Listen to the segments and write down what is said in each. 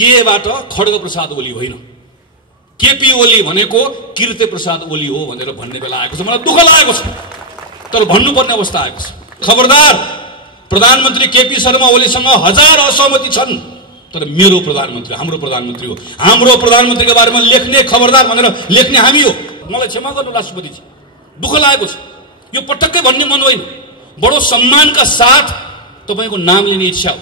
केबाट खड्ग प्रसाद ओली होइन, केपी ओली भनेको कीर्ति प्रसाद ओली हो भनेर भन्ने बेला आएको छ। मलाई दुःख लागेको छ, तर भन्नुपर्ने अवस्था आएको छ। खबरदार, प्रधानमन्त्री केपी शर्मा ओलीसँग हजार असहमति छन्, तर मेरो प्रधानमन्त्री हाम्रो प्रधानमन्त्री हो। हाम्रो प्रधानमन्त्रीको बारेमा लेख्ने, खबरदार भनेर लेख्ने हामी हो। मलाई क्षमा गर्नु राष्ट्रपतिजी, दुःख लागेको छ। यो पटक्कै भन्ने मन होइन। बडो सम्मानका साथ तपाईको नाम लिने इच्छा हो,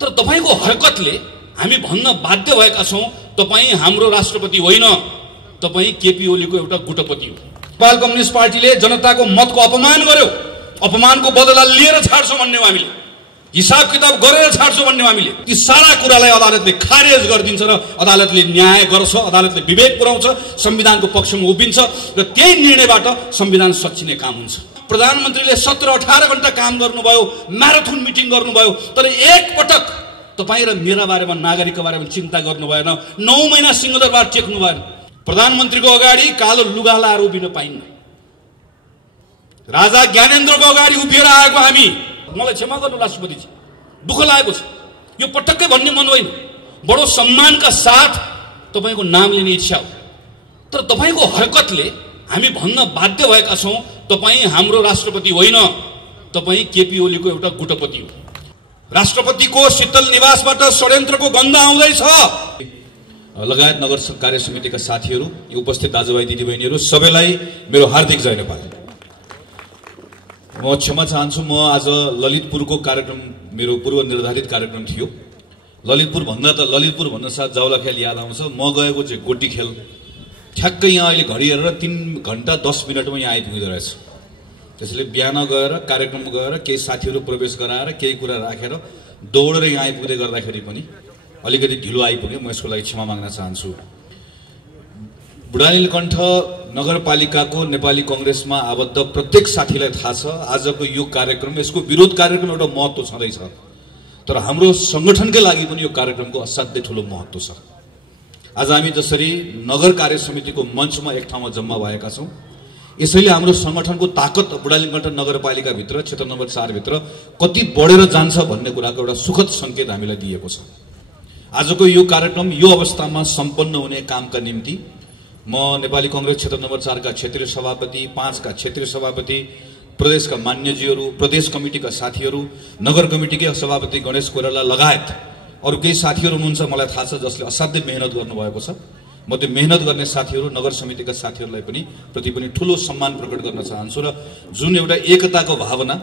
तर तपाईको हरकतले हामी भन्न बाध्य भएका छौं तपाई हाम्रो राष्ट्रपति होइन, तपाई केपी ओलीको एउटा गुटपति हो। नेपाल कम्युनिस्ट पार्टीले जनताको मतको अपमान गर्यो, अपमानको बदला लिएर छाड्छौं भन्ने हो हामीले, हिसाब किताब गरेर छाड्छौं भन्ने हो हामीले। ती सारा कुरालाई अदालतले खारेज गरिदिन्छ र अदालतले न्याय गर्छ, अदालतले विवेक पुर्याउँछ, संविधानको पक्षमा उभिन्छ र त्यही निर्णयबाट संविधान सच्चिने काम हुन्छ। प्रधानमन्त्रीले 17-18 घण्टा काम गर्नुभयो, म्याराथन मिटिङ गर्नुभयो, तर एक पटक तपाई र मेरा बारेमा, नागरिकको बारेमा चिन्ता गर्नु भएन। 9 महिना सिंहदरबार टेक्नु भएन। प्रधानमन्त्रीको अगाडि कालो लुगा लाएर उभिन पाइन्न। राजा ज्ञानेन्द्रको अगाडि उभिएर आएको हामी। मलाई क्षमा गर्नु राष्ट्रपतिजी, दुःख लागेको छ। यो पटक्कै भन्ने मन होइन। बडो सम्मानका साथ तपाईको नाम लिने इच्छा हो, तर तपाईको हरकतले हामी भन्न बाध्य भएका छौं तपाई हाम्रो राष्ट्रपति होइन, तपाई केपी ओलीको एउटा गुटपति हो। राष्ट्रपतिको शीतल निवासबाट षड्यन्त्रको गन्ध आउँदैछ। लगायत नगर कार्य समितिका साथीहरू, उपस्थित दाजुभाइ दिदीबहिनीहरू सबैलाई मेरो हार्दिक जय नेपाल। म क्षमा चाहन्छु, म आज ललितपुरको कार्यक्रम, मेरो पूर्व निर्धारित कार्यक्रम थियो। ललितपुर भन्न साथ जाउला खेल याद आउँछ। म गएको चाहिँ गोटी खेल ठ्याक्कै यहाँ अहिले घडी हेरेर 3 घण्टा 10 मिनटमा यहाँ आइपुग्दो रहेछ। त्यसैले बिहान गएर कार्यक्रम गएर केही साथीहरू प्रवेश गराएर केही कुरा राखेर दौडेर यहाँ आइपुग्दै गर्दाखेरि पनि अलिकति ढिलो आइपुगे। म यसको लागि क्षमा माग्न चाहन्छु। बुढानीलकण्ठ नगरपालिकाको नेपाली कांग्रेसमा आबद्ध प्रत्येक साथीलाई थाहा छ आजको यो कार्यक्रम, यसको विरोध कार्यक्रम एउटा महत्त्व छँदैछ, तर हाम्रो संगठनकै लागि पनि यो कार्यक्रमको असाध्यै ठूलो महत्त्व छ। आज हामी जसरी नगर कार्य समितिको मञ्चमा एक ठाउँमा जम्मा भएका छौं, यसैले हाम्रो संगठनको ताकत बुढानीलकण्ठ नगरपालिका भित्र, क्षेत्र नम्बर 4 भित्र कति बढेर जान्छ भन्ने कुराको एउटा सुखद संकेत हामीलाई दिएको छ। आजको यो कार्यक्रम यो अवस्थामा सम्पन्न हुने कामका निम्ति म नेपाली कांग्रेस क्षेत्र नम्बर 4 का क्षेत्रीय सभापति, 5 का क्षेत्रीय सभापति, प्रदेशका मान्यजीहरू, प्रदेश कमिटिका साथीहरू, नगर कमिटिका सभापति गणेश कोइराला लगायत अरु केही साथीहरू हुनुहुन्छ मलाई थाहा छ जसले असाध्यै मेहनत गर्नुभएको छ। म त्यो मेहनत गर्ने साथीहरू, नगर समितिका साथीहरूलाई प्रति पनि ठूलो सम्मान प्रकट गर्न चाहन्छु र जुन एउटा एकताको भावना,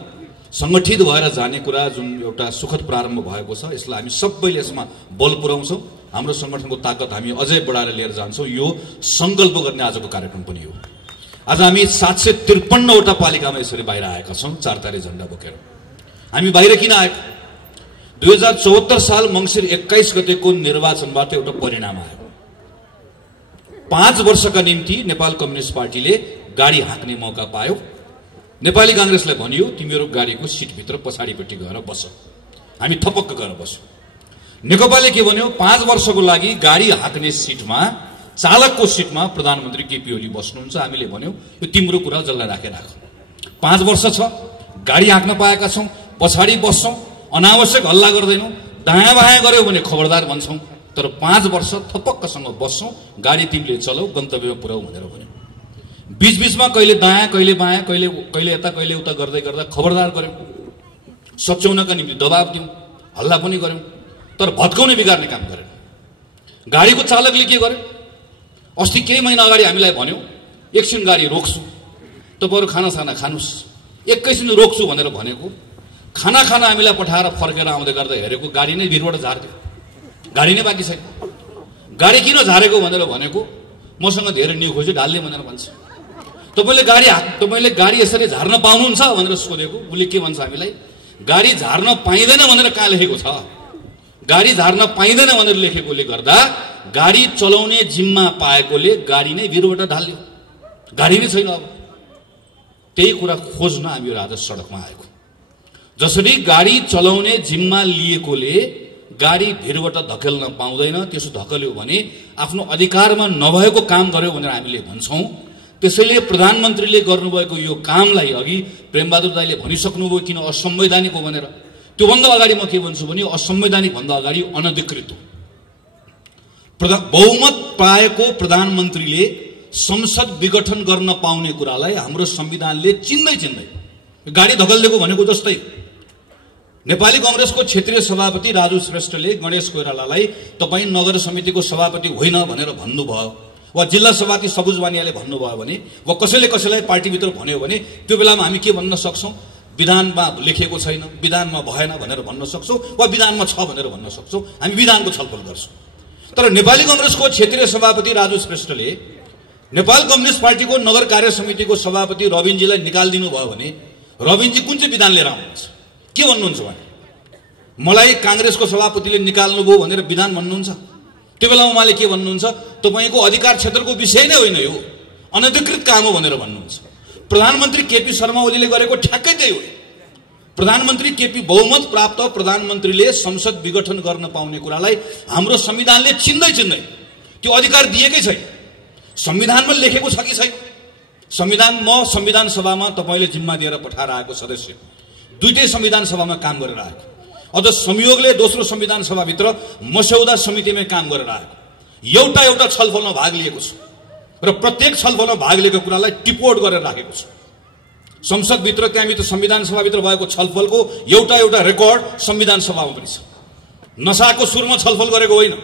संगठित भएर जाने कुरा, जुन एउटा सुखद प्रारम्भ भएको छ, यसलाई हामी सबैले यसमा बल पुर्याउँछौं। हाम्रो संगठनको ताकत हामी अझै बढाएर लिएर जान्छौं। यो संकल्प गर्ने आजको कार्यक्रम पनि हो। आज हामी 753 वटा पालिकामा यसरी बाहिर आएका छौं, 4 तारे झण्डा बोकेर। हामी बाहिर किन आएका? 2074 साल मंसिर 21 गतेको निर्वाचनबाट एउटा परिणाम आयो। 5 वर्षका निम्ति नेपाल कम्युनिस्ट पार्टीले गाडी हाँक्ने मौका पायो। नेपाली कांग्रेसलाई भनियो तिमीहरू गाडीको सिटभित्र पछाडिपट्टि गएर बस, हामी थपक्क गएर बस्यौं। नेकपाले के भन्यो, 5 वर्षको लागि गाडी हाँक्ने सिटमा, चालकको सिटमा प्रधानमन्त्री केपी ओली बस्नुहुन्छ। हामीले भन्यौं यो तिम्रो कुरा जसलाई राख। 5 वर्ष छ, गाडी हाँक्न पाएका छौं, पछाडि बस्छौं, अनावश्यक हल्ला गर्दैनौं, दायाँ बायाँ गर्यो भने खबरदार भन्छौं, तर 5 वर्ष थपक्कसँग बस्छौं, गाडी तिमीले चलाऊ, गन्तव्यमा पुर्याऊ भनेर भन्यौं। बीचबीचमा कहिले दायाँ कहिले बायाँ, कहिले यता कहिले उता गर्दै गर्दा खबरदार गर्यौं, सच्याउनका निम्ति दबाब दियौं, हल्ला पनि गर्यौं, तर भत्काउने बिगार्ने काम गरेन। गाडीको चालकले के गर्यो, अस्ति केही महिना अगाडि हामीलाई भन्यो एकछिन गाडी रोक्छु, तपाईहरु खाना खानुस्, एकैछिन रोक्छु भनेर भनेको, खाना हामीलाई पठाएर फर्केर आउँदै गर्दा हेरेको गाडी नै भिरबाट झार्दियो, गाडी नै बाँकी छैन। गाडी किन झारेको भनेर भनेको, मसँग धेरै न्यु खोजी ढाल्ने भनेर भन्छ। तपाईले गाडी यसरी झार्न पाउनुहुन्छ भनेर सोधेको, उसले के भन्छ हामीलाई, गाडी झार्न पाइँदैन भनेर कहाँ लेखेको छ? गाडी झार्न पाइँदैन भनेर लेखेकोले गर्दा गाडी चलाउने जिम्मा पाएकोले गाडी नै भिरबाट ढाल्यो, गाडी नै छैन। अब त्यही कुरा खोज्न हामीहरू आज सडकमा आएको। जसरी गाडी चलाउने जिम्मा लिएकोले गाडी भिरबाट धकेल्न पाउँदैन, त्यसो धकेल्यो भने आफ्नो अधिकारमा नभएको काम गर्यो भनेर हामीले भन्छौं। त्यसैले प्रधानमन्त्रीले गर्नुभएको यो कामलाई अघि प्रेमबहादुर दाइले भनिसक्नुभयो किन असंवैधानिक हो भनेर। त्यो भन्दा अगाडि म के भन्छु भने असंवैधानिक भन्दा अगाडि अनधिकृत हो। बहुमत पाएको प्रधानमन्त्रीले संसद विघटन गर्न पाउने कुरालाई हाम्रो संविधानले चिन्दै गाडी धकल्दिएको भनेको जस्तै नेपाली कांग्रेसको क्षेत्रीय सभापति राजु श्रेष्ठले गणेश कोइरालालाई तपाई नगर समितिको सभापति होइन भनेर भन्नुभयो वा जिल्ला सभापति सबुज वानियाले भन्नुभयो भने वा कसैलाई पार्टीभित्र भन्यो भने त्यो बेलामा हामी के भन्न सक्छौं विधानमा लेखेको छैन विधानमा भएन भनेर भन्न सक्छौं वा विधानमा छ भनेर भन्न सक्छौं हामी विधानको छलफल गर्छौं तर नेपाली कांग्रेसको क्षेत्रीय सभापति राजु श्रेष्ठले नेपाल कम्युनिस्ट पार्टीको नगर कार्य समितिको सभापति रविनजीलाई निकाल्दिनु भयो भने रविनजी कुन चाहिँ विधान लिएर आउनुहुन्छ के भन्नुहुन्छ भने मलाई कांग्रेसको सभापतिले निकाल्नुभयो भनेर विधान भन्नुहुन्छ त्यो बेलामा उहाँले के भन्नुहुन्छ तपाईको अधिकार क्षेत्रको विषय नै होइन यो अनधिकृत काम हो भनेर भन्नुहुन्छ प्रधानमन्त्री केपी शर्मा ओलीले गरेको ठ्याक्कै त्यही हो प्रधानमन्त्री केपी बहुमत प्राप्त प्रधानमन्त्रीले संसद विघटन गर्न पाउने कुरालाई हाम्रो संविधानले चिन्दै त्यो अधिकार दिएकै छैन संविधानमा लेखेको छ कि छैन संविधान सभामा तपाईले जिम्मा दिएर पठाएर आएको सदस्य दुईटै संविधान सभामा काम गरेर आएको अझ संयोगले दोस्रो संविधान सभाभित्र मस्यौदा समितिमा काम गरेर आएको एउटा छलफलमा भाग लिएको छ र प्रत्येक छलफलमा भाग लिएको कुरालाई टिपोट गरेर राखेको छ संसदभित्र त्यहाँभित्र संविधान सभाभित्र भएको छलफलको एउटा रेकर्ड संविधान सभामा पनि छ नसाको सुरमा छलफल गरेको होइन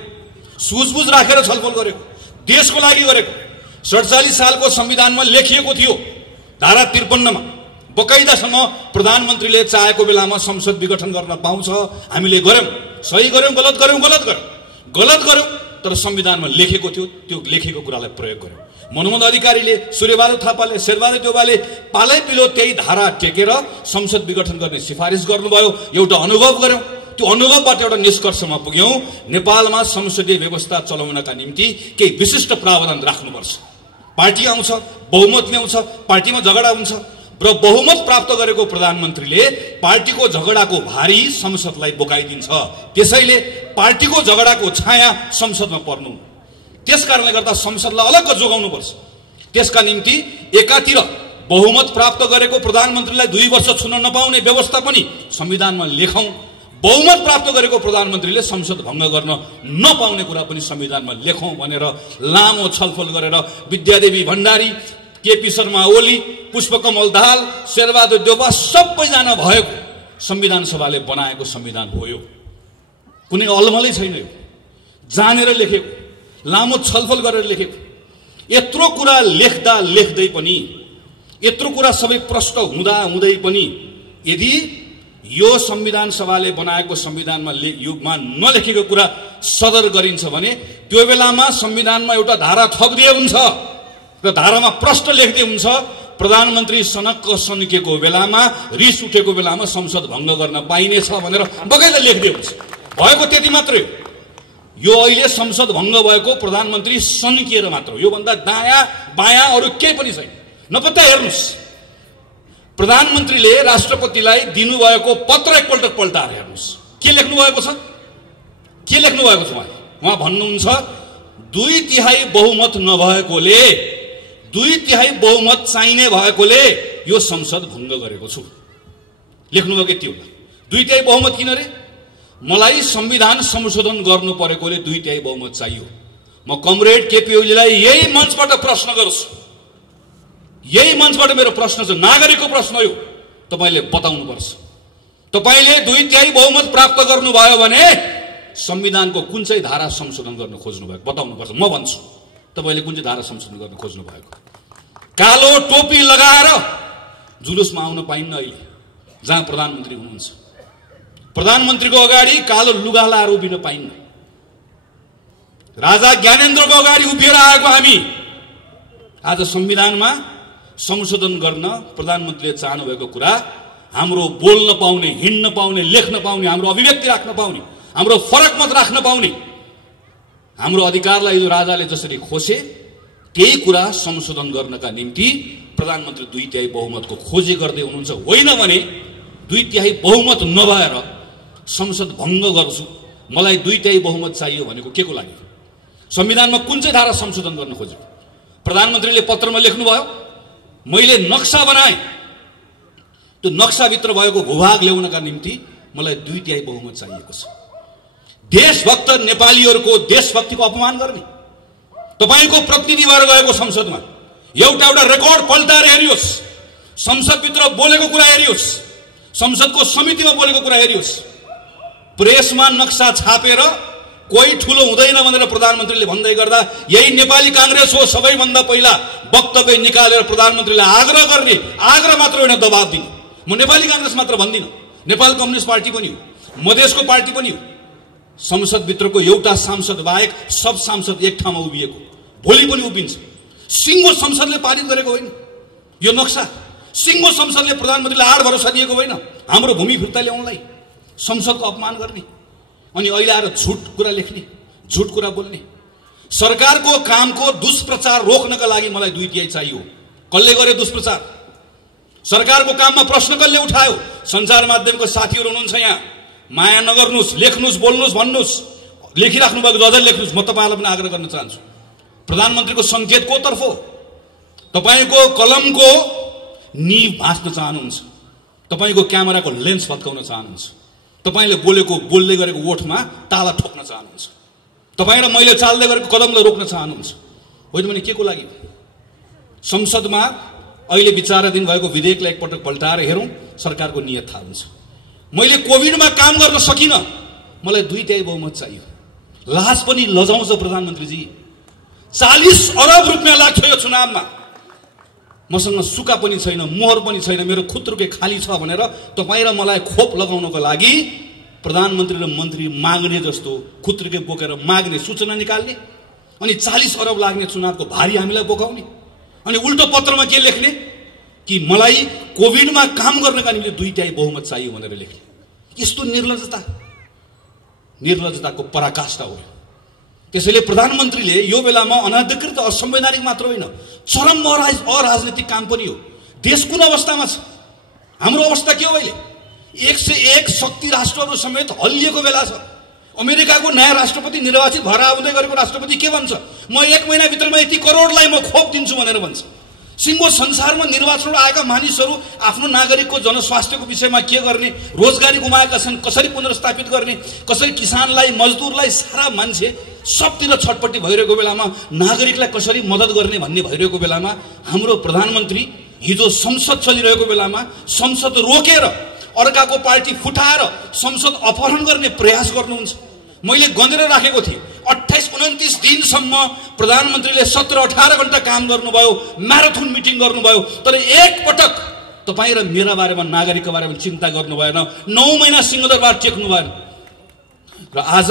सुझबुझ राखेर छलफल गरेको देशको लागि गरेको 47 सालको संविधानमा लेखिएको थियो धारा 53 मा बकाइदासँग प्रधानमन्त्रीले चाहेको बेलामा संसद विघटन गर्न पाउँछ हामीले गर्यौं सही गर्यौं गलत गर्यौं तर संविधानमा लेखेको थियो त्यो लेखेको कुरालाई प्रयोग गर्यौं मनमोहन अधिकारीले सूर्यबहादुर थापाले शेरबहादुर देउवाले पालै पिलो त्यही धारा टेकेर संसद विघटन गर्ने सिफारिस गर्नुभयो एउटा अनुभव गर्यौं त्यो अनुभवबाट एउटा निष्कर्षमा पुग्यौं नेपालमा संसदीय व्यवस्था चलाउनका निम्ति केही विशिष्ट प्रावधान राख्नुपर्छ पार्टी आउँछ बहुमत ल्याउँछ पार्टीमा झगडा हुन्छ र बहुमत प्राप्त गरेको प्रधानमन्त्रीले पार्टीको झगडाको भारी संसदलाई बोकाइदिन्छ त्यसैले पार्टीको झगडाको छाया संसदमा पर्नु त्यसकारणले गर्दा संसदलाई अलग्ग जोगाउनु पर्छ त्यसका निम्ति एकातिर बहुमत प्राप्त गरेको प्रधानमन्त्रीलाई 2 वर्ष छुन नपाउने व्यवस्था पनि संविधानमा लेखौं बहुमत प्राप्त गरेको प्रधानमन्त्रीले संसद भंग गर्न नपाउने कुरा पनि संविधानमा लेखौं भनेर लामो छलफल गरेर विद्यादेवी भण्डारी केपी शर्मा ओली पुष्पकमल दाहाल शेरबहादुर देउवा सबैजना भएको संविधान सभाले बनाएको संविधान हो यो कुनै अलमलै छैन यो जानेर लेखेको लामो छलफल गरेर लेखेको यत्रो कुरा लेख्दै पनि यत्रो कुरा सबै प्रष्ट हुँदै पनि यदि यो संविधान सभाले बनाएको संविधानमा युगमा नलेखेको कुरा सदर गरिन्छ भने त्यो बेलामा संविधानमा एउटा धारा थप्दिए हुन्छ र धारामा प्रष्ट लेख्दै हुन्छ प्रधानमन्त्री सनक्क सन्केको बेलामा रिस उठेको बेलामा संसद भंग गर्न पाइनेछ भनेर बगैँचा लेख्दै हुन्छ भएको त्यति मात्रै यो अहिले संसद भंग भएको प्रधानमन्त्री सन्किएर मात्र यो भन्दा दायाँ बायाँ अरु केही पनि छैन नपत्ता हेर्नुस् प्रधानमन्त्रीले राष्ट्रपतिलाई दिनुभएको पत्र एकपल्ट पल्टाएर हेर्नुस् के लेख्नु भएको छ उहाँ भन्नुहुन्छ 2/3 बहुमत नभएकोले 2/3 बहुमत चाहिने भएकोले यो संसद भंग गरेको छु लेख्नुभएको के होला 2/3 बहुमत किन रे मलाई संविधान संशोधन गर्नु परेकोले 2/3 बहुमत चाहियो म कमरेड केपी ओलीलाई यही मञ्चबाट प्रश्न गर्छु यही मञ्चबाट मेरो प्रश्न छ नागरिकको प्रश्न हो तपाईले बताउनु पर्छ तपाईले 2/3 बहुमत प्राप्त गर्नु भयो भने संविधानको कुन चाहिँ धारा संशोधन गर्न खोज्नु भएको बताउनु पर्छ म भन्छु तपाईले कुन चाहिँ धारा संशोधन गर्न खोज्नु भएको कालो टोपी लगाएर जुलुसमा आउन पाइन्न अहिले जहाँ प्रधानमन्त्री हुनुहुन्छ प्रधानमन्त्रीको अगाडि कालो लुगा लाएर उभिन पाइन्न राजा ज्ञानेन्द्रको अगाडि उभिएर आएको हामी आज संविधानमा संशोधन गर्न प्रधानमन्त्रीले चाहनु भएको कुरा हाम्रो बोल्न पाउने हिड्न पाउने लेख्न पाउने हाम्रो अभिव्यक्ति राख्न पाउने हाम्रो फरक मत राख्न पाउने हाम्रो अधिकारलाई यो राजाले जसरी खोसे त्यही कुरा संशोधन गर्नका निम्ति प्रधानमन्त्री 2/3 बहुमतको खोजी गर्दै हुनुहुन्छ होइन भने 2/3 बहुमत नभएर संसद भंग गर्छु मलाई 2/3 बहुमत चाहियो भनेको केको लागि संविधानमा कुन चाहिँ धारा संशोधन गर्न खोजेको प्रधानमन्त्रीले पत्रमा लेख्नुभयो मैले नक्सा बनाए त्यो नक्साभित्र भएको भूभाग ल्याउनका निम्ति मलाई 2/3 बहुमत चाहिएको छ देशभक्त नेपालीहरूको देशभक्तिको अपमान गर्ने। तपाईको प्रतिनिधि भएर गएको संसदमा एउटा रेकर्ड पल्टाएर हेरियोस्, संसदभित्र बोलेको कुरा हेरियोस्, संसदको समितिमा बोलेको कुरा हेरियोस्। प्रेसमा नक्सा छापेर कोही ठुलो हुँदैन भनेर प्रधानमन्त्रीले भन्दै गर्दा यही नेपाली कांग्रेस हो सबैभन्दा पहिला वक्तव्य निकालेर प्रधानमन्त्रीले आग्रह गर्ने, आग्रह मात्र होइन दबाब दिने। म नेपाली कांग्रेस मात्र भन्दिन, नेपाल कम्युनिस्ट पार्टी पनि हो, मधेसको पार्टी पनि हो। संसदभित्रको एउटा सांसद बाहेक सब सांसद एक ठाउँमा उभिएको, भोलि पनि उभिन्छ। सिङ्गो संसदले पारित गरेको होइन यो नक्सा, सिङ्गो संसदले प्रधानमन्त्रीलाई आड भरोसा दिएको होइन हाम्रो भूमि फिर्ता ल्याउनलाई। संसदको अपमान गर्ने अनि अहिले आएर झुट कुरा लेख्ने, झुट कुरा बोल्ने। सरकारको कामको दुष्प्रचार रोक्नका लागि मलाई 2/3 चाहियो। कसले गरे दुष्प्रचार? सरकारको काममा प्रश्न कसले उठायो? सञ्चार माध्यमको साथीहरू हुनुहुन्छ यहाँ, माया नगर्नुस्, लेख्नुस्, बोल्नुस्, भन्नुस्, लेखिराख्नु भएको अझै लेख्नुस्। म तपाईहरुलाई पनि आग्रह गर्न चाहन्छु, प्रधानमन्त्रीको संकेत को तर्फ हो? तपाईको कलमको नीव भाँच्न चाहनुहुन्छ, तपाईको क्यामेराको लेन्स भत्काउन चाहनुहुन्छ, तपाईले बोल्दै गरेको ओठमा ताला ठोक्न चाहनुहुन्छ, तपाई र मैले चाल्दै गरेको कदमलाई रोक्न चाहनुहुन्छ। होइन भने के को लागि? संसदमा अहिले विचाराधीन भएको विधेयकलाई एकपटक पल्टाएर हेरौं, सरकारको नियत थाहा हुन्छ। मैले कोभिडमा काम गर्न सकिन, मलाई 2/3 बहुमत चाहियो। लाज पनि लजाउँछ प्रधानमन्त्रीजी। 40 अरब रुपियाँ लाग्छ यो चुनावमा, मसँग सुका पनि छैन, मोहर पनि छैन, मेरो खुत्रुके खाली छ भनेर तपाई र मलाई खोप लगाउनको लागि प्रधानमन्त्री र मन्त्री माग्ने जस्तो खुत्रुके बोकेर माग्ने, सूचना निकाल्ने, अनि 40 अरब लाग्ने चुनावको भारी हामीलाई बोकाउने, अनि उल्टो पत्रमा के लेख्ने कि मलाई कोभिडमा काम गर्नका निम्ति 2/3 बहुमत चाहियो भनेर लेख्ने। यस्तो निर्लज्जताको पराकाष्ठा हो। त्यसैले प्रधानमन्त्रीले यो बेलामा अनाधिकृत, असंवैधानिक मात्र होइन, चरम अराजनीतिक काम पनि हो। देश कुन अवस्थामा छ? हाम्रो अवस्था के हो? अहिले 101 शक्ति राष्ट्रहरू समेत हल्लिएको बेला छ। अमेरिकाको नयाँ राष्ट्रपति निर्वाचित भएर आउँदै गरेको राष्ट्रपति के भन्छ? म 1 महिनाभित्रमा यति करोडलाई म खोप दिन्छु भनेर भन्छ। सिङ्गो संसारमा निर्वाचनबाट आएका मानिसहरू आफ्नो नागरिकको जनस्वास्थ्यको विषयमा के गर्ने, रोजगारी गुमाएका छन् कसरी पुनर्स्थापित गर्ने, कसरी किसानलाई, मजदुरलाई, सारा मान्छे सबतिर छटपट्टि भइरहेको बेलामा नागरिकलाई कसरी मद्दत गर्ने भन्ने भइरहेको बेलामा हाम्रो प्रधानमन्त्री हिजो संसद चलिरहेको बेलामा संसद रोकेर अर्काको पार्टी फुटाएर संसद अपहरण गर्ने प्रयास गर्नुहुन्छ। मैले गनेर राखेको थिएँ 28-29 दिनसम्म प्रधानमन्त्रीले 17-18 घण्टा काम गर्नुभयो, म्याराथन मिटिङ गर्नुभयो, तर एक पटक तपाईँ र मेरा बारेमा, नागरिकको बारेमा चिन्ता गर्नु भएन। 9 महिना सिंहदरबार टेक्नु भएन। र आज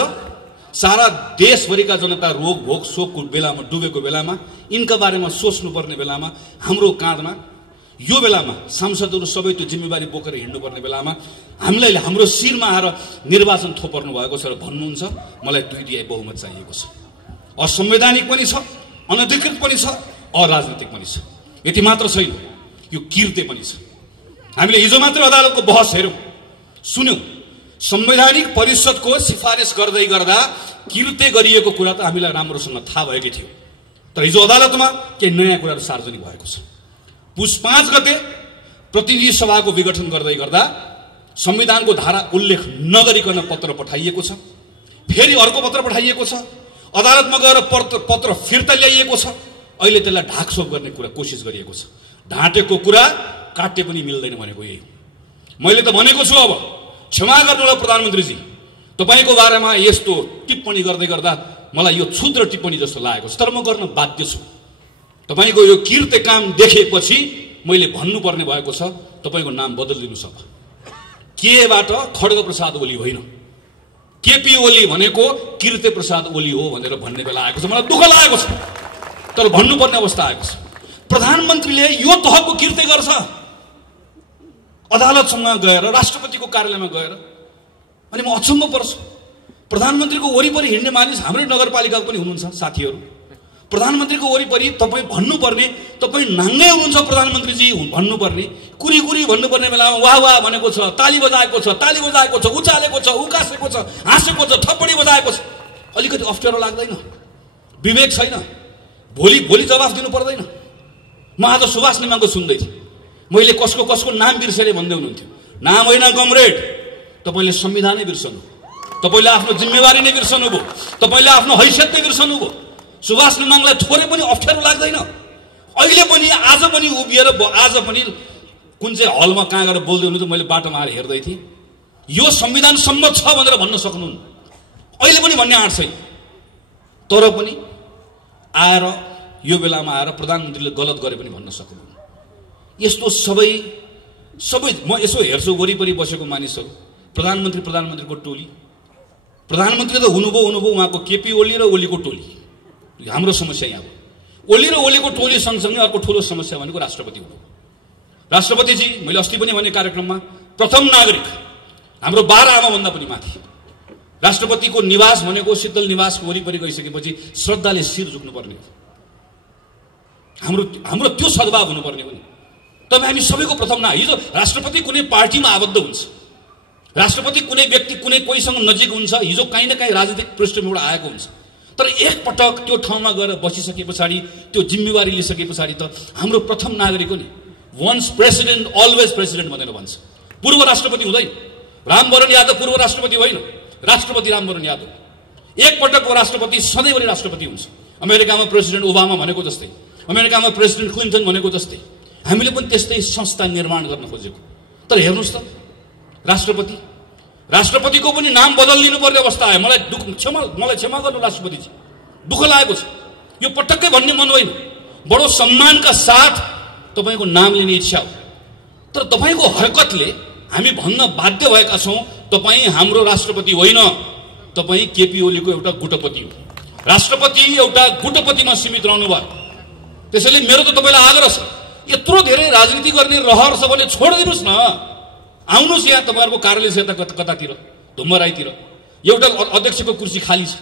सारा देशभरिका जनता रोग भोग शोकको बेलामा डुबेको बेलामा, यिनका बारेमा सोच्नु पर्ने बेलामा हाम्रो काँधमा यो बेलामा सांसदहरू सबै त्यो जिम्मेवारी बोकेर हिँड्नुपर्ने बेलामा हामीलाई हाम्रो शिरमा आएर निर्वाचन थोपर्नु भएको छ र भन्नुहुन्छ मलाई 2/3 बहुमत चाहिएको छ। असंवैधानिक पनि छ, अनधिकृत पनि छ, अराजनीतिक पनि छ। यति मात्र छैन, यो किर्ते पनि छ। हामीले हिजो मात्र अदालतको बहस हेर्यौं, सुन्यौं। संवैधानिक परिषदको सिफारिस गर्दै गर्दा किर्ते गरिएको कुरा त हामीलाई राम्रोसँग थाहा भएकै थियो, तर हिजो अदालतमा केही नयाँ कुराहरू सार्वजनिक भएको छ। पुस 5 गते प्रतिनिधि सभाको विघटन गर्दै गर्दा संविधानको धारा उल्लेख नगरिकन पत्र पठाइएको छ, फेरि अर्को पत्र पठाइएको छ, अदालतमा गएर पत्र फिर्ता ल्याइएको छ। अहिले त्यसलाई ढाकछोप गर्ने कुरा कोसिस गरिएको छ। ढाँटेको कुरा काट्टे पनि मिल्दैन भनेको यही हो। मैले त भनेको छु, अब क्षमा गर्नुहोला प्रधानमन्त्रीजी, तपाईको बारेमा यस्तो टिप्पणी गर्दै गर्दा मलाई यो क्षुद्र टिप्पणी जस्तो लागेको छ, तर म गर्न बाध्य छु। तपाईको यो किर्ते काम देखेपछि मैले भन्नुपर्ने भएको छ, तपाईको नाम बदलिदिनुस्। अब केबाट खड्ग प्रसाद ओली होइन, केपी ओली भनेको किर्ते प्रसाद ओली हो भनेर भन्ने बेला आएको छ। मलाई दुःख लागेको छ, तर भन्नुपर्ने अवस्था आएको छ। प्रधानमन्त्रीले यो तहको किर्ते गर्छ, अदालतसँग गएर, राष्ट्रपतिको कार्यालयमा गएर। अनि म अचम्म पर्छु, प्रधानमन्त्रीको वरिपरि हिँड्ने मानिस हाम्रै नगरपालिकाको पनि हुनुहुन्छ साथीहरू। प्रधानमन्त्रीको वरिपरि तपाईँ भन्नुपर्ने, तपाईँ नाङ्गै हुनुहुन्छ प्रधानमन्त्रीजी भन्नुपर्ने, कुरी भन्नुपर्ने बेलामा वाह वाह भनेको छ, ताली बजाएको छ, उचालेको छ, उकासेको छ, हाँसेको छ, थप्पडी बजाएको छ। अलिकति अप्ठ्यारो लाग्दैन? विवेक छैन? भोलि जवाफ दिनु पर्दैन? म आज सुभाष नेमाको सुन्दै थिएँ, मैले कसको नाम बिर्सेर भन्दै हुनुहुन्थ्यो। नाम होइन कमरेड, तपाईँले संविधानै बिर्सनु, तपाईले आफ्नो जिम्मेवारी नै बिर्सनुभयो, तपाईले आफ्नो हैसियत नै बिर्सनुभयो। सुभाष नेमाङलाई थोरै पनि अप्ठ्यारो लाग्दैन। अहिले पनि आज पनि उभिएर आज पनि कुन चाहिँ हलमा कहाँ गएर बोल्दै हुनु त मैले बाटोमा आएर हेर्दै थिएँ। यो संविधान सम्मत छ भनेर भन्न सक्नुहुन्न, अहिले पनि भन्ने आँट छैन। तर पनि आएर यो बेलामा आएर प्रधानमन्त्रीले गलत गरे पनि भन्न सक्नुहुन्न। यस्तो सबै म यसो हेर्छु वरिपरि बसेको मानिसहरू, प्रधानमन्त्रीको टोली, प्रधानमन्त्री त हुनुभयो उहाँको केपी ओली र ओलीको टोली। हाम्रो समस्या यहाँ हो। ओली र ओलीको टोली सँगसँगै अर्को ठुलो समस्या भनेको राष्ट्रपति हुनु। राष्ट्रपतिजी, मैले अस्ति पनि भने कार्यक्रममा, प्रथम नागरिक, हाम्रो 12 आमाभन्दा पनि माथि। राष्ट्रपतिको निवास भनेको शीतल निवासको वरिपरि गइसकेपछि श्रद्धाले शिर झुक्नुपर्ने हो। हाम्रो त्यो सद्भाव हुनुपर्ने हो नि। तब हामी सबैको प्रथम हिजो राष्ट्रपति कुनै पार्टीमा आबद्ध हुन्छ, राष्ट्रपति कुनै व्यक्ति कुनै कोहीसँग नजिक हुन्छ, हिजो काहीँ न काहीँ राजनीतिक पृष्ठभूमिबाट आएको हुन्छ। तर एकपटक त्यो ठाउँमा गएर बसिसके पछाडि, त्यो जिम्मेवारी लिइसके पछाडि त हाम्रो प्रथम नागरिक हो नि। वन्स प्रेसिडेन्ट अलवेज प्रेसिडेन्ट भनेर भन्छ। पूर्व राष्ट्रपति हुँदैन। रामवरण यादव पूर्व राष्ट्रपति होइन, राष्ट्रपति रामवरण यादव। एकपटकको राष्ट्रपति सधैँभरि राष्ट्रपति हुन्छ। अमेरिकामा प्रेसिडेन्ट ओबामा भनेको जस्तै, अमेरिकामा प्रेसिडेन्ट क्लिन्टन भनेको जस्तै हामीले पनि त्यस्तै संस्था निर्माण गर्न खोजेको। तर हेर्नुहोस् त, राष्ट्रपतिको पनि नाम बदलिनु पर्ने अवस्था आयो। मलाई क्षमा गर्नु राष्ट्रपतिजी, दुःख लागेको छ। यो पटक्कै भन्ने मन होइन। बडो सम्मानका साथ तपाईँको नाम लिने इच्छा हो। तर तपाईँको हरकतले हामी भन्न बाध्य भएका छौँ, तपाईँ हाम्रो राष्ट्रपति होइन, तपाईँ केपी ओलीको एउटा गुटपति हो। राष्ट्रपति एउटा गुटपतिमा सीमित रहनु भयो। त्यसैले मेरो त तपाईँलाई आग्रह छ, यत्रो धेरै राजनीति गर्ने रहर छ भने छोडिदिनुहोस् न। आउनुहोस् यहाँ तपाईँहरूको कार्यालय छ कतातिर, धुम्मराईतिर एउटा अध्यक्षको कुर्सी खाली छ।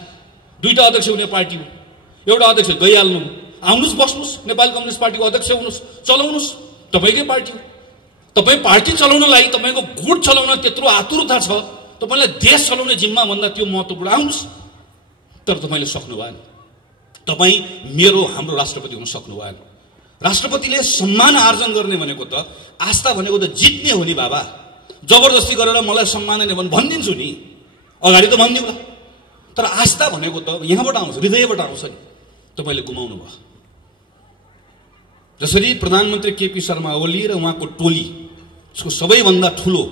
2टा अध्यक्ष हुने पार्टी हो, एउटा अध्यक्ष गइहाल्नु। आउनुहोस्, बस्नुहोस्, नेपाली कम्युनिस्ट पार्टीको अध्यक्ष हुनुहोस्, चलाउनुहोस्। तपाईँकै पार्टी हो। तपाईँ पार्टी चलाउनलाई, तपाईँको गुट चलाउन त्यत्रो आतुरता छ, तपाईँलाई देश चलाउने जिम्मा भन्दा त्यो महत्त्वपूर्ण। आउनुहोस्। तर तपाईँले सक्नु भएन। तपाईँ हाम्रो राष्ट्रपति हुन सक्नु भएन। राष्ट्रपतिले सम्मान आर्जन गर्ने भनेको त, आस्था भनेको त जित्ने हो नि बाबा। जबरजस्ती गरेर मलाई सम्मान नै भने भनिदिन्छु नि, अगाडि त भनिदिउँला। तर आस्था भनेको त यहाँबाट आउँछ, हृदयबाट आउँछ नि। तपाईँले गुमाउनु भयो। जसरी प्रधानमन्त्री केपी शर्मा ओली र उहाँको टोली, यसको सबैभन्दा ठुलो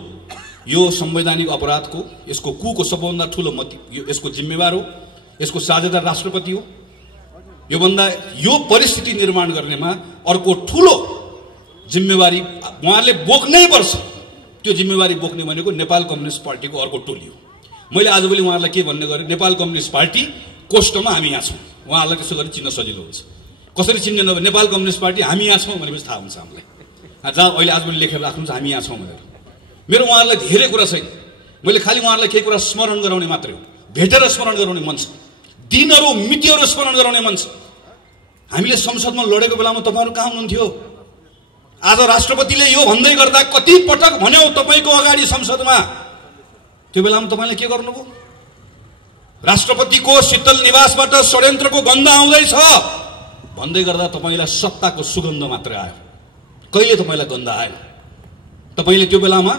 यो संवैधानिक अपराधको, यसको कुको सबैभन्दा ठुलो यसको जिम्मेवार हो, यसको साझेदार राष्ट्रपति हो। यो परिस्थिति निर्माण गर्नेमा अर्को ठुलो जिम्मेवारी उहाँले बोक्नै पर्छ। त्यो जिम्मेवारी बोक्ने भनेको नेपाल कम्युनिस्ट पार्टीको अर्को टोली हो। मैले आजभोलि उहाँहरूलाई के भन्ने गरेँ, नेपाल कम्युनिस्ट पार्टी कोष्टमा हामी यहाँ छौँ। उहाँहरूलाई त्यसो गरी चिन्न सजिलो हुन्छ। कसरी चिन्ने नभए नेपाल कम्युनिस्ट पार्टी हामी यहाँ छौँ भनेपछि थाहा हुन्छ हामीलाई। जहाँ अहिले आजभोलि लेखेर राख्नुहुन्छ हामी यहाँ छौँ भनेर। मेरो उहाँहरूलाई धेरै कुरा छैन, मैले खालि उहाँहरूलाई केही कुरा स्मरण गराउने मात्रै हो। भेटेर स्मरण गराउने मन छ, दिनहरू मितिहरू स्मरण गराउने मन छ। हामीले संसदमा लडेको बेलामा तपाईँहरू कहाँ हुनुहुन्थ्यो? आज राष्ट्रपतिले यो भन्दै गर्दा कति पटक भन्यौ तपाईँको अगाडि संसदमा, त्यो बेलामा तपाईँले के गर्नुभयो? राष्ट्रपतिको शीतल निवासबाट षड्यन्त्रको गन्ध आउँदैछ भन्दै गर्दा तपाईँलाई सत्ताको सुगन्ध मात्रै आयो, कहिले तपाईँलाई गन्ध आएन। तपाईँले त्यो बेलामा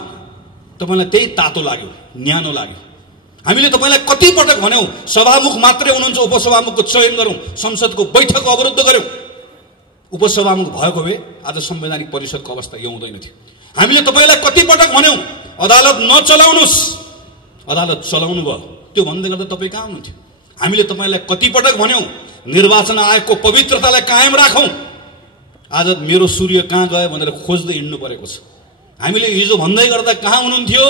तपाईँलाई त्यही तातो लाग्यो, न्यानो लाग्यो। हामीले तपाईँलाई कति पटक भन्यौँ सभामुख मात्रै हुनुहुन्छ, उपसभामुखको चयन गरौँ, संसदको बैठक अवरुद्ध गरौँ। उपसभामुख भएको भए आज संवैधानिक परिषदको अवस्था यो हुँदैन थियो। हामीले तपाईँलाई कति पटक भन्यौँ अदालत नचलाउनुहोस्, अदालत चलाउनु भयो। त्यो भन्दै गर्दा तपाईँ कहाँ हुनुहुन्थ्यो? हामीले तपाईँलाई कति पटक भन्यौँ निर्वाचन आयोगको पवित्रतालाई कायम राखौँ। आज मेरो सूर्य कहाँ गयो भनेर खोज्दै हिँड्नु परेको छ। हामीले हिजो भन्दै गर्दा कहाँ हुनुहुन्थ्यो?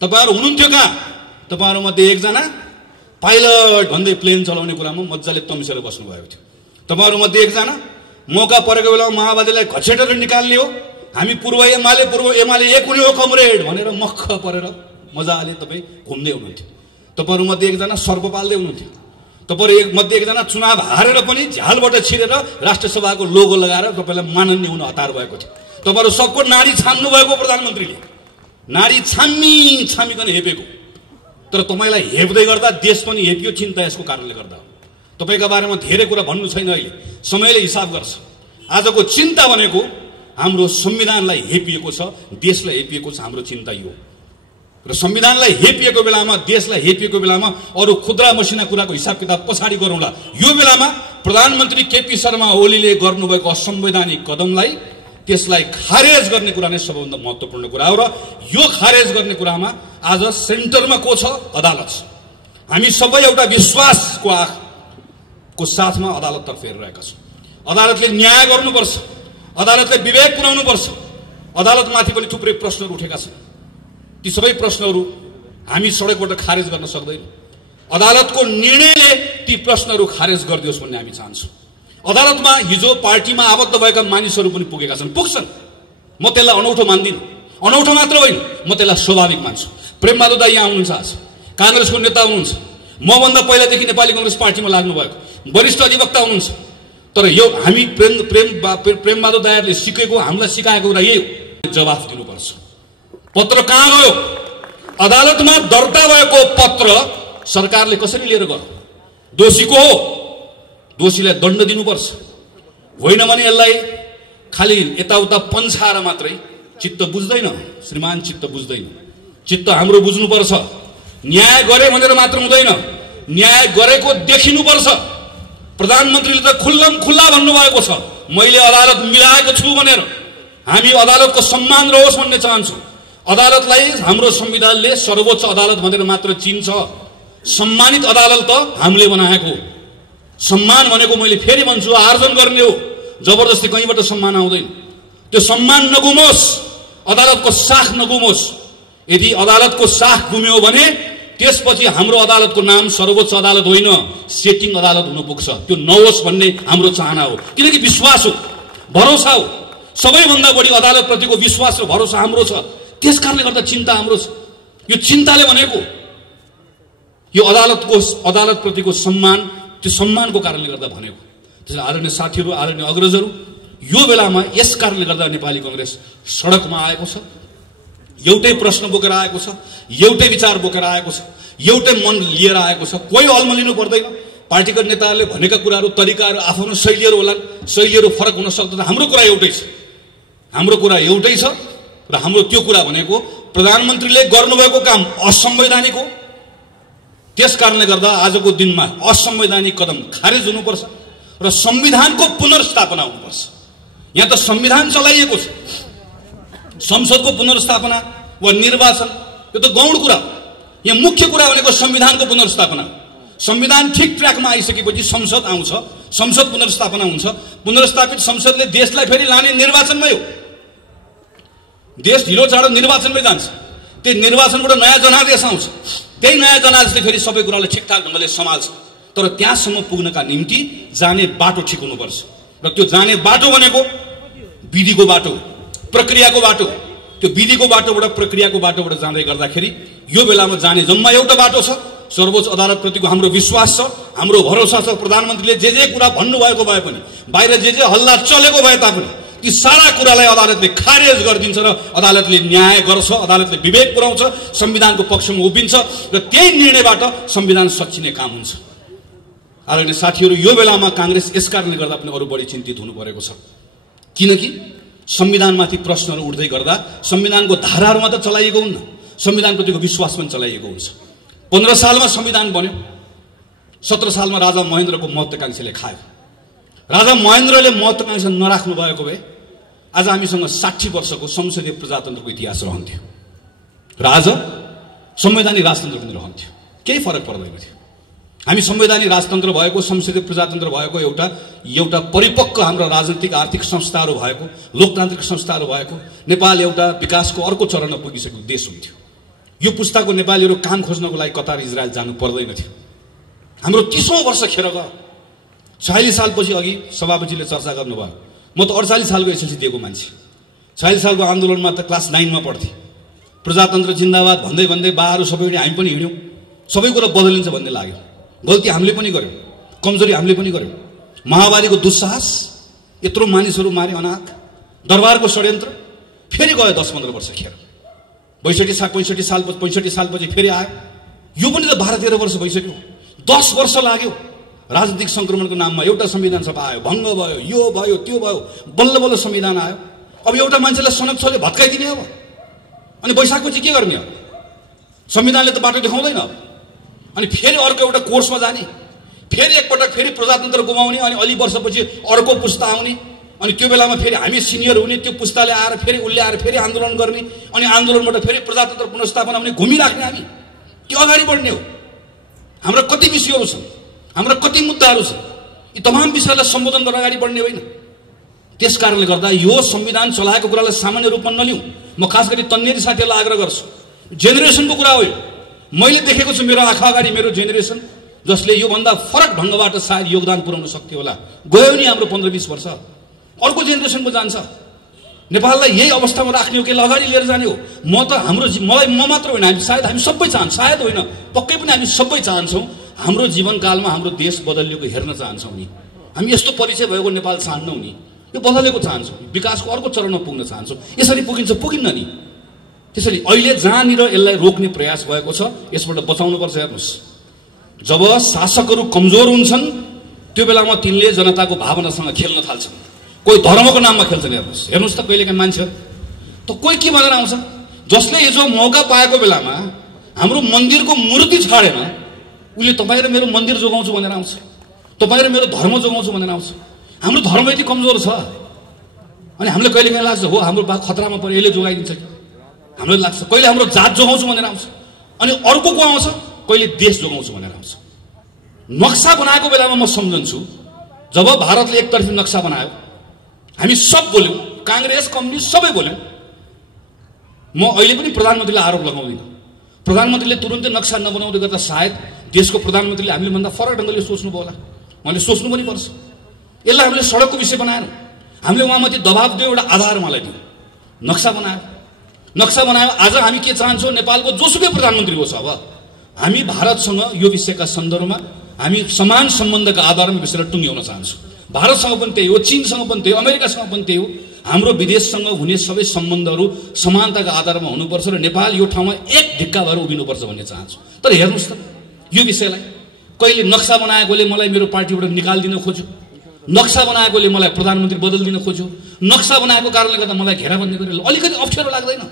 तपाईँहरू हुनुहुन्थ्यो कहाँ? तपाईँहरूमध्ये एकजना पाइलट भन्दै प्लेन चलाउने कुरामा मजाले तम्सेर बस्नुभएको थियो। तपाईँहरूमध्ये एकजना मौका परेको बेलामा माओवादीलाई घचेटेर निकाल्ने हो, हामी पूर्व एमाले एक हुने हो कमरेड भनेर मख परेर मजाले तपाईँ घुम्दै हुनुहुन्थ्यो। तपाईँहरूमध्ये एकजना सर्प पाल्दै हुनुहुन्थ्यो। तपाईँहरूमध्ये एकजना चुनाव हारेर पनि झ्यालबाट छिरेर राष्ट्रिय सभाको लोगो लगाएर तपाईँलाई माननीय हुन हतार भएको थियो। तपाईँहरू सबको नाडी छान्नु भएको प्रधानमन्त्रीले, नाडी छामिकन हेपेको। तर तपाईँलाई हेप्दै गर्दा देश पनि हेपियो, चिन्ता यसको कारणले गर्दा। तपाईँका बारेमा धेरै कुरा भन्नु छैन, अहिले समयले हिसाब गर्छ। आजको चिन्ता भनेको हाम्रो संविधानलाई हेपिएको छ, देशलाई हेपिएको छ। हाम्रो चिन्ता यो र संविधानलाई हेपिएको बेलामा, देशलाई हेपिएको बेलामा अरू खुद्रा मसिना कुराको हिसाब किताब पछाडि गरौँला। यो बेलामा प्रधानमन्त्री केपी शर्मा ओलीले गर्नुभएको असंवैधानिक कदमलाई त्यसलाई खारेज गर्ने कुरा नै सबैभन्दा महत्त्वपूर्ण कुरा हो। र यो खारेज गर्ने कुरामा आज सेन्टरमा को छ? अदालत छ। हामी सबै एउटा विश्वासको आँखको साथमा अदालततर्फ हेरिरहेका छौँ। अदालतले न्याय गर्नुपर्छ, अदालतले विवेक पुर्याउनुपर्छ। अदालतमाथि पनि थुप्रै प्रश्नहरू उठेका छन्। ती सबै प्रश्नहरू हामी सडकबाट खारेज गर्न सक्दैनौँ। अदालतको निर्णयले ती प्रश्नहरू खारेज गरिदियोस् भन्ने हामी चाहन्छौँ। अदालतमा हिजो पार्टीमा आबद्ध भएका मानिसहरू पनि पुगेका छन्, पुग्छन्। म त्यसलाई अनौठो मान्दिनँ। अनौठो मात्र होइन, म त्यसलाई स्वाभाविक मान्छु। प्रेमबहादुर दाइ यहाँ हुनुहुन्छ, आज काङ्ग्रेसको नेता हुनुहुन्छ, मभन्दा पहिलादेखि नेपाली काङ्ग्रेस पार्टीमा लाग्नु भएको वरिष्ठ अधिवक्ता हुनुहुन्छ। तर यो हामी प्रेमबहादुर दाइहरूले सिकेको, हामीलाई सिकाएको कुरा यही हो, जवाफ दिनुपर्छ। पत्र कहाँ गयो? अदालतमा दर्ता भएको पत्र सरकारले कसरी लिएर गयो? दोषीको हो, दोषीलाई दण्ड दिनुपर्छ। होइन भने यसलाई खालि यताउता पन्छाएर मात्रै चित्त बुझ्दैन श्रीमान, चित्त बुझ्दैन। चित्त हाम्रो बुझ्नुपर्छ। न्याय गरे भनेर मात्र हुँदैन, न्याय गरेको देखिनुपर्छ। प्रधानमन्त्रीले त खुल्लम खुल्ला भन्नुभएको छ, मैले अदालत मिलाएको छु भनेर। हामी अदालतको सम्मान रहोस् भन्ने चाहन्छौँ। अदालतलाई हाम्रो संविधानले सर्वोच्च अदालत भनेर मात्र चिन्छ। सम्मानित अदालत त हामीले बनाएको। सम्मान भनेको मैले फेरि भन्छु आर्जन गर्ने हो, जबरजस्ती कहीँबाट सम्मान आउँदैन। त्यो सम्मान नगुमोस्, अदालतको साख नगुमोस्। यदि अदालतको साख गुम्यो भने त्यसपछि हाम्रो अदालतको नाम सर्वोच्च अदालत होइन, सेटिङ अदालत हुन पुग्छ। त्यो नहोस् भन्ने हाम्रो चाहना हो। किनकि विश्वास हो, भरोसा हो। सबैभन्दा बढी अदालतप्रतिको विश्वास र भरोसा हाम्रो छ। त्यस कारणले गर्दा चिन्ता हाम्रो छ। यो चिन्ताले भनेको यो अदालतप्रतिको सम्मान, त्यो सम्मानको कारणले गर्दा भनेको। त्यसैले आदरणीय साथीहरू, आदरणीय अग्रजहरू, यो बेलामा यस कारणले गर्दा नेपाली कांग्रेस सडकमा आएको छ। एउटै प्रश्न बोकेर आएको छ, एउटै विचार बोकेर आएको छ, एउटै मन लिएर आएको छ। कोही अल्मलिनु पर्दैन। पार्टीका नेताहरूले भनेका कुराहरू, तरिकाहरू, आफ्नो शैलीहरू होलान्, शैलीहरू फरक हुन सक्दैन। हाम्रो कुरा एउटै छ, हाम्रो कुरा एउटै छ। र हाम्रो त्यो कुरा भनेको प्रधानमन्त्रीले गर्नुभएको काम असंवैधानिक हो। त्यस कारणले गर्दा आजको दिनमा असंवैधानिक कदम खारेज हुनुपर्छ र संविधानको पुनर्स्थापना हुनुपर्छ। यहाँ त संविधान चलाइएको छ, संसदको पुनर्स्थापना वा निर्वाचन यो त गौण कुरा हो। यहाँ मुख्य कुरा भनेको संविधानको पुनर्स्थापना। संविधान ठिक ट्र्याकमा आइसकेपछि संसद आउँछ, संसद पुनर्स्थापना हुन्छ। पुनर्स्थापित संसदले देशलाई फेरि लाने निर्वाचनमै हो। देश ढिलो चाँडो निर्वाचनमै जान्छ। त्यो निर्वाचनबाट नयाँ जनादेश आउँछ। त्यही नयाँ जनादेशले फेरि सबै कुरालाई ठिकठाक ढङ्गले सम्हाल्छ। तर त्यहाँसम्म पुग्नका निम्ति जाने बाटो ठिक हुनुपर्छ। र त्यो जाने बाटो भनेको विधिको बाटो, प्रक्रियाको बाटो। त्यो विधिको बाटोबाट, प्रक्रियाको बाटोबाट जाँदै गर्दाखेरि यो बेलामा जाने जम्मा एउटा बाटो छ। सर्वोच्च अदालतप्रतिको हाम्रो विश्वास छ, हाम्रो भरोसा छ। प्रधानमन्त्रीले जे कुरा भन्नुभएको भए पनि, बाहिर जे हल्ला चलेको भए तापनि ती सारा कुरालाई अदालतले खारेज गरिदिन्छ र अदालतले न्याय गर्छ, अदालतले विवेक पुर्याउँछ, संविधानको पक्षमा उभिन्छ र त्यही निर्णयबाट संविधान सच्चिने काम हुन्छ। आदरणीय साथीहरू, यो बेलामा कांग्रेस यस कारणले गर्दा पनि अरू बढी चिन्तित हुनु परेको छ। किनकि संविधानमाथि प्रश्नहरू उठ्दै गर्दा संविधानको धाराहरूमा त चलाइएको हुन्न, संविधानप्रतिको विश्वास पनि चलाइएको हुन्छ। 15 सालमा संविधान बन्यो, 17 सालमा राजा महेन्द्रको महत्त्वाकांक्षाले खायो। राजा महेन्द्रले महत्त्वाकांक्षा नराख्नु भएको भए आज हामीसँग 60 वर्षको संसदीय प्रजातन्त्रको इतिहास रहन्थ्यो र आज संवैधानिक राजतन्त्र पनि रहन्थ्यो। केही फरक पर्दैन थियो। हामी संवैधानिक राजतन्त्र भएको, संसदीय प्रजातन्त्र भएको, एउटा परिपक्व हाम्रो राजनीतिक आर्थिक संस्थाहरू भएको, लोकतान्त्रिक संस्थाहरू भएको नेपाल एउटा विकासको अर्को चरणमा पुगिसकेको देश हुन्थ्यो। यो पुस्ताको नेपालीहरू काम खोज्नको लागि कतार, इजरायल जानु पर्दैन थियो। हाम्रो 30औं वर्ष खेर गयो। 46 सालपछि अघि सभापतिले चर्चा गर्नुभयो। म त 48 सालको एसएलसी दिएको मान्छे। 46 सालको आन्दोलनमा त क्लास 9 मा पढ्थेँ। प्रजातन्त्र जिन्दाबाद भन्दै भन्दै बाहरू सबै हामी पनि हिँड्यौँ। सबै कुरा बदलिन्छ भन्ने लाग्यो। गल्ती हामीले पनि गर्यौँ, कमजोरी हामीले पनि गर्यौँ। महामारीको दुस्साहस, यत्रो मानिसहरू मारे अनाथ, दरबारको षड्यन्त्र फेरि गयो 10-15 वर्ष खेर। 65 सालपछि फेरि आयो। यो पनि त 12-13 वर्ष भइसक्यो। 10 वर्ष लाग्यो। राजनीतिक संक्रमणको नाममा एउटा संविधान सभा आयो, भङ्ग भयो, यो भयो, त्यो भयो, बल्ल बल्ल संविधान आयो। अब एउटा मान्छेलाई सनक छोले भत्काइदिने अब, अनि वैशाखपछि के गर्ने अब? संविधानले त बाटो देखाउँदैन। अनि फेरि अर्को एउटा कोर्समा जाने, फेरि एकपटक फेरि प्रजातन्त्र गुमाउने, अनि अलि वर्षपछि अर्को पुस्ता आउने, अनि त्यो बेलामा फेरि हामी सिनियर हुने, त्यो पुस्ताले आएर फेरि उसले आएर फेरि आन्दोलन गर्ने, अनि आन्दोलनबाट फेरि प्रजातन्त्र पुनर्स्थापना हुने, घुमिराख्ने हामी के अगाडि बढ्ने हो? हाम्रा कति विषयहरू छन्, हाम्रा कति मुद्दाहरू छन्, यी तमाम विषयलाई सम्बोधन गरेर अगाडि बढ्ने होइन। त्यस कारणले गर्दा यो संविधान चलाएको कुरालाई सामान्य रूपमा नलिउँ। म खास गरी तन्नेरी साथीहरूलाई आग्रह गर्छु, जेनेरेसनको कुरा हो यो। मैले देखेको छु मेरो आँखा अगाडि मेरो जेनेरेसन जसले योभन्दा फरक ढङ्गबाट सायद योगदान पुर्याउन सक्थ्यो होला, गयो नि हाम्रो 15-20 वर्ष, अर्को जेनेरेसनको जान्छ। नेपाललाई यही अवस्थामा राख्ने हो कि अगाडि लिएर जाने हो? म मात्र होइन, हामी सबै चाहन्छौँ, सायद होइन पक्कै पनि हामी सबै चाहन्छौँ हाम्रो जीवनकालमा हाम्रो देश बदलिएको हेर्न चाहन्छौँ नि। हामी यस्तो परिचय भएको नेपाल चाहन्नौँ नि, यो बदलेको चाहन्छौँ, विकासको अर्को चरणमा पुग्न चाहन्छौँ। यसरी पुगिन्न नि। त्यसैले अहिले जहाँनिर यसलाई रोक्ने प्रयास भएको छ यसबाट बचाउनुपर्छ। हेर्नुहोस्, जब शासकहरू कमजोर हुन्छन् त्यो बेलामा तिनले जनताको भावनासँग खेल्न थाल्छन्, कोही धर्मको नाममा खेल्छन्। हेर्नुहोस् त कहिलेकाहीँ मान्छे त कोही के भनेर आउँछ, जसले हिजो मौका पाएको बेलामा हाम्रो मन्दिरको मूर्ति छाडेन, उसले तपाईँ र मेरो मन्दिर जोगाउँछु भनेर आउँछ, तपाईँ र मेरो धर्म जोगाउँछु भनेर आउँछ। हाम्रो धर्म यति कमजोर छ, अनि हामीलाई कहिलेकाहीँ लाग्छ हो हाम्रो बा खतरामा पऱ्यो यसले जोगाइदिन्छ कि, हामीलाई लाग्छ कहिले हाम्रो जात जोगाउँछु भनेर आउँछ, अनि अर्को को आउँछ कहिले देश जोगाउँछु भनेर आउँछ। नक्सा बनाएको बेलामा म सम्झन्छु, जब भारतले एकतर्फी नक्सा बनायो हामी सब बोल्यौँ, काङ्ग्रेस कम्युनिस्ट सबै बोल्यौँ। म अहिले पनि प्रधानमन्त्रीलाई आरोप लगाउँदिनँ, प्रधानमन्त्रीले तुरुन्तै नक्सा नबनाउँदै गर्दा सायद देशको प्रधानमन्त्रीले हामीले भन्दा फरक ढङ्गले सोच्नुभयो होला, उहाँले सोच्नु पनि पर्छ। यसलाई हामीले सडकको विषय बनाएनौँ, हामीले उहाँमाथि दबाब दियो, एउटा आधार उहाँलाई दियो, नक्सा बनायो। आज हामी के चाहन्छौँ, नेपालको जोसुकै प्रधानमन्त्री होस्, अब हामी भारतसँग यो विषयका सन्दर्भमा हामी समान सम्बन्धका आधारमा विषयलाई टुङ्ग्याउन चाहन्छौँ। भारतसँग पनि त्यही हो, चीनसँग पनि त्यही हो, अमेरिकासँग पनि त्यही हो। हाम्रो विदेशसँग हुने सबै सम्बन्धहरू समानताका आधारमा हुनुपर्छ र नेपाल यो ठाउँमा एक ढिक्का भएर उभिनुपर्छ भन्ने चाहन्छु। तर हेर्नुहोस् त यो विषयलाई कहिले नक्सा बनाएकोले मलाई मेरो पार्टीबाट निकालिदिन खोज्यो, नक्सा बनाएकोले मलाई प्रधानमन्त्री बदलिदिन खोज्यो, नक्सा बनाएको कारणले गर्दा मलाई घेराबन्दी गरेर अलिकति अप्ठ्यारो लाग्दैन?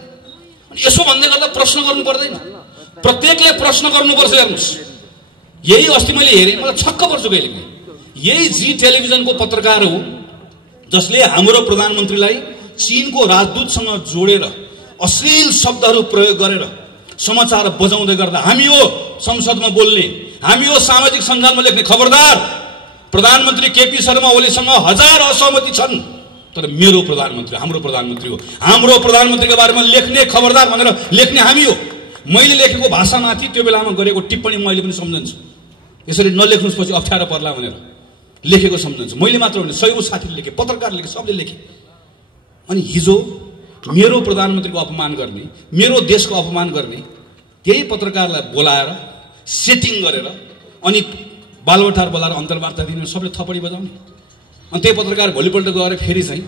यसो भन्दै गर्दा प्रश्न गर्नु पर्दैन, प्रत्येकले प्रश्न गर्नुपर्छ। हेर्नुहोस्, यही अस्ति मैले हेरेँ, मलाई छक्क पर्छु कहिलेकाहीँ, यही जी टेलिभिजनको पत्रकार हो जसले हाम्रो प्रधानमन्त्रीलाई चीनको राजदूतसँग जोडेर अश्लील शब्दहरू प्रयोग गरेर समाचार बजाउँदै गर्दा हामी हो संसदमा बोल्ने, हामी हो सामाजिक सञ्जालमा लेख्ने, खबरदार प्रधानमन्त्री केपी शर्मा ओलीसँग 1000 असहमति छन्, तर मेरो प्रधानमन्त्री हाम्रो प्रधानमन्त्री हो, हाम्रो प्रधानमन्त्रीको बारेमा लेख्ने खबरदार भनेर लेख्ने हामी हो। मैले लेखेको भाषामाथि त्यो बेलामा गरेको टिप्पणी मैले पनि सम्झन्छु, यसरी नलेख्नुहोस् पछि अप्ठ्यारो पर्ला भनेर लेखेको सम्झन्छु। मैले मात्र होइन, सयौं साथीले लेखे, पत्रकारले लेखे, सबले लेखे। अनि हिजो मेरो प्रधानमन्त्रीको अपमान गर्ने, मेरो देशको अपमान गर्ने त्यही पत्रकारलाई बोलाएर सेटिङ गरेर अनि बालबटार बोलाएर अन्तर्वार्ता दिने, सबले थपडी बजाउने। अनि त्यही पत्रकार भोलिपल्ट गएर फेरि चाहिँ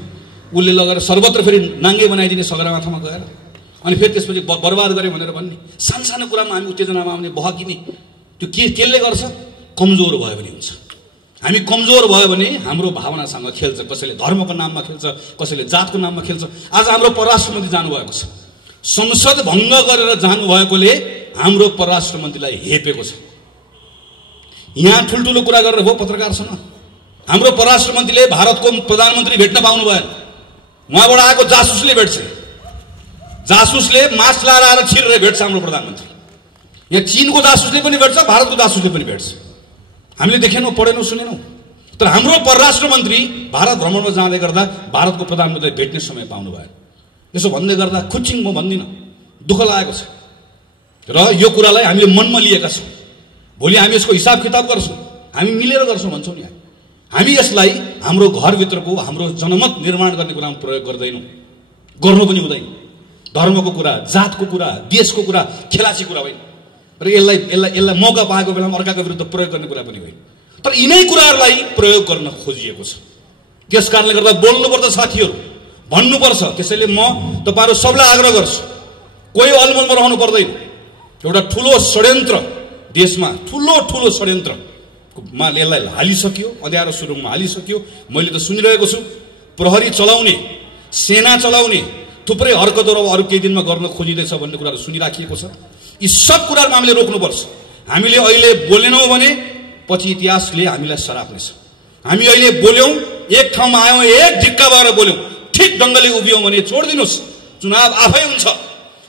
उसले लगेर सर्वत्र फेरि नाङ्गे बनाइदिने सगरमाथामा गएर, अनि फेरि त्यसपछि बर्बाद गरे भनेर भन्ने। सानो कुरामा हामी उत्तेजनामा आउने, बहकिने, त्यो केले गर्छ? कमजोर भयो भने हुन्छ। हामी कमजोर भयो भने हाम्रो भावनासँग खेल्छ, कसैले धर्मको नाममा खेल्छ, कसैले जातको नाममा खेल्छ। आज हाम्रो परराष्ट्र मन्त्री जानुभएको छ, संसद भङ्ग गरेर जानुभएकोले हाम्रो परराष्ट्र मन्त्रीलाई हेपेको छ। यहाँ ठुल्ठुलो कुरा गरेर भयो पत्रकारसँग, हाम्रो परराष्ट्र मन्त्रीले भारतको प्रधानमन्त्री भेट्न पाउनु भएन, उहाँबाट आएको जासुसले भेट्छ, जासुसले मास्क लगाएर आएर छिरेर भेट्छ हाम्रो प्रधानमन्त्री। यहाँ चीनको जासुसले पनि भेट्छ, भारतको जासुसले पनि भेट्छ। हामीले देखेनौँ, पढेनौँ, सुनेनौँ। तर हाम्रो परराष्ट्र मन्त्री भारत भ्रमणमा जाँदै गर्दा भारतको प्रधानमन्त्रीलाई भेट्ने समय पाउनु भएन। यसो भन्दै गर्दा खुच्चिङ म भन्दिनँ, दुःख लागेको छ र यो कुरालाई हामीले मनमा लिएका छौँ। भोलि हामी यसको हिसाब किताब गर्छौँ, हामी मिलेर गर्छौँ भन्छौँ नि। हामी यसलाई हाम्रो घरभित्रको हाम्रो जनमत निर्माण गर्ने कुरामा प्रयोग गर्दैनौँ, गर्नु पनि हुँदैन। धर्मको कुरा, जातको कुरा, देशको कुरा खेलाची कुरा होइन, र यसलाई मौका पाएको बेलामा अर्काको विरुद्ध प्रयोग गर्ने कुरा पनि होइन। तर यिनै कुराहरूलाई प्रयोग गर्न खोजिएको छ। त्यस कारणले गर्दा बोल्नुपर्छ साथीहरू, भन्नुपर्छ। त्यसैले म तपाईँहरू सबलाई आग्रह गर्छु, कोही अलमलमा रहनु पर्दैन। एउटा ठुलो षड्यन्त्र देशमा, ठुलो षड्यन्त्रमा यसलाई हालिसक्यो, अँध्यारो सुरुङमा हालिसक्यो। मैले त सुनिरहेको छु, प्रहरी चलाउने, सेना चलाउने थुप्रै हरकतहरू अरू केही दिनमा गर्न खोजिँदैछ भन्ने कुराहरू सुनिराखिएको छ। यी सब कुराहरुमा हामीले रोक्नुपर्छ। हामीले अहिले बोलेनौं भने पछि इतिहासले हामीलाई सराप्नेछ। हामी अहिले बोल्यौं, एक ठाउँमा आयौं, एक ढिक्का भएर बोल्यौं, ठीक ढंगले उभियौं भने छोड्दिनुस्, चुनाव आफै हुन्छ।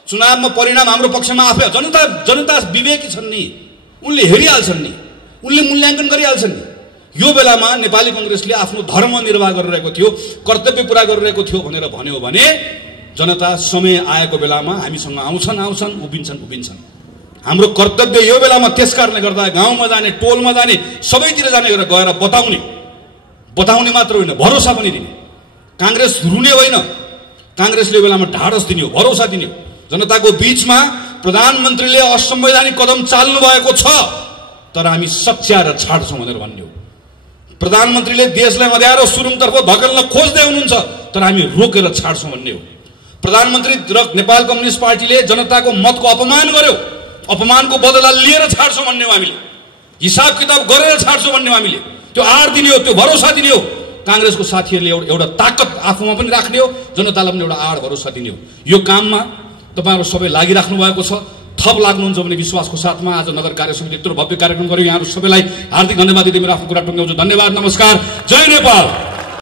चुनावमा परिणाम हाम्रो पक्षमा आफै। जनता विवेकी छन् नि, उनले हेरिहाल्छन् नि, उनले मूल्याङ्कन गरिहाल्छन् नि। यो बेलामा नेपाली कांग्रेसले आफ्नो धर्म निर्वाह गरिरहेको थियो, कर्तव्य पूरा गरिरहेको थियो भनेर भन्यो भने जनता समय आएको बेलामा हामीसँग आउँछन्, उभिन्छन्। हाम्रो कर्तव्य यो बेलामा त्यसकारणले गर्दा गाउँमा जाने, टोलमा जाने, सबैतिर जाने गरेर गएर बताउने मात्र होइन, भरोसा पनि दिने। कांग्रेस रुने होइन, कांग्रेसले बेलामा ढाडस दिने हो, भरोसा दिने हो। जनताको बीचमा प्रधानमन्त्रीले असंवैधानिक कदम चाल्नु भएको छ, तर हामी सच्याएर छाड्छौं भनेर भन्ने हो। प्रधानमन्त्रीले देशलाई अँध्यारो सुरुङतर्फ धकेल्न खोज्दै हुनुहुन्छ, तर हामी रोकेर छाड्छौं भन्ने हो। प्रधानमन्त्री र नेपाल कम्युनिस्ट पार्टीले जनताको मतको अपमान गर्यो, अपमानको बदला लिएर छाड्छौं भन्ने हो। हामीले हिसाब किताब गरेर छाड्छौं भन्ने हो। हामीले त्यो आड दिने हो, त्यो भरोसा दिने हो। कांग्रेसको साथीहरूले एउटा ताकत आफूमा पनि राख्ने हो, जनतालाई पनि एउटा आड भरोसा दिने हो। यो काममा तपाईहरु सबै लागिराख्नु भएको छ। थप लाग्नुहुन्छ भने विश्वासको साथमा आज नगर कार्य समिति यत्रो भव्य कार्यक्रम गर्यो। यहाँहरु सबैलाई हार्दिक धन्यवाद दिँदै मेरो आफ्नो कुरा टुङ्ग्याउँछु। धन्यवाद, नमस्कार, जय नेपाल।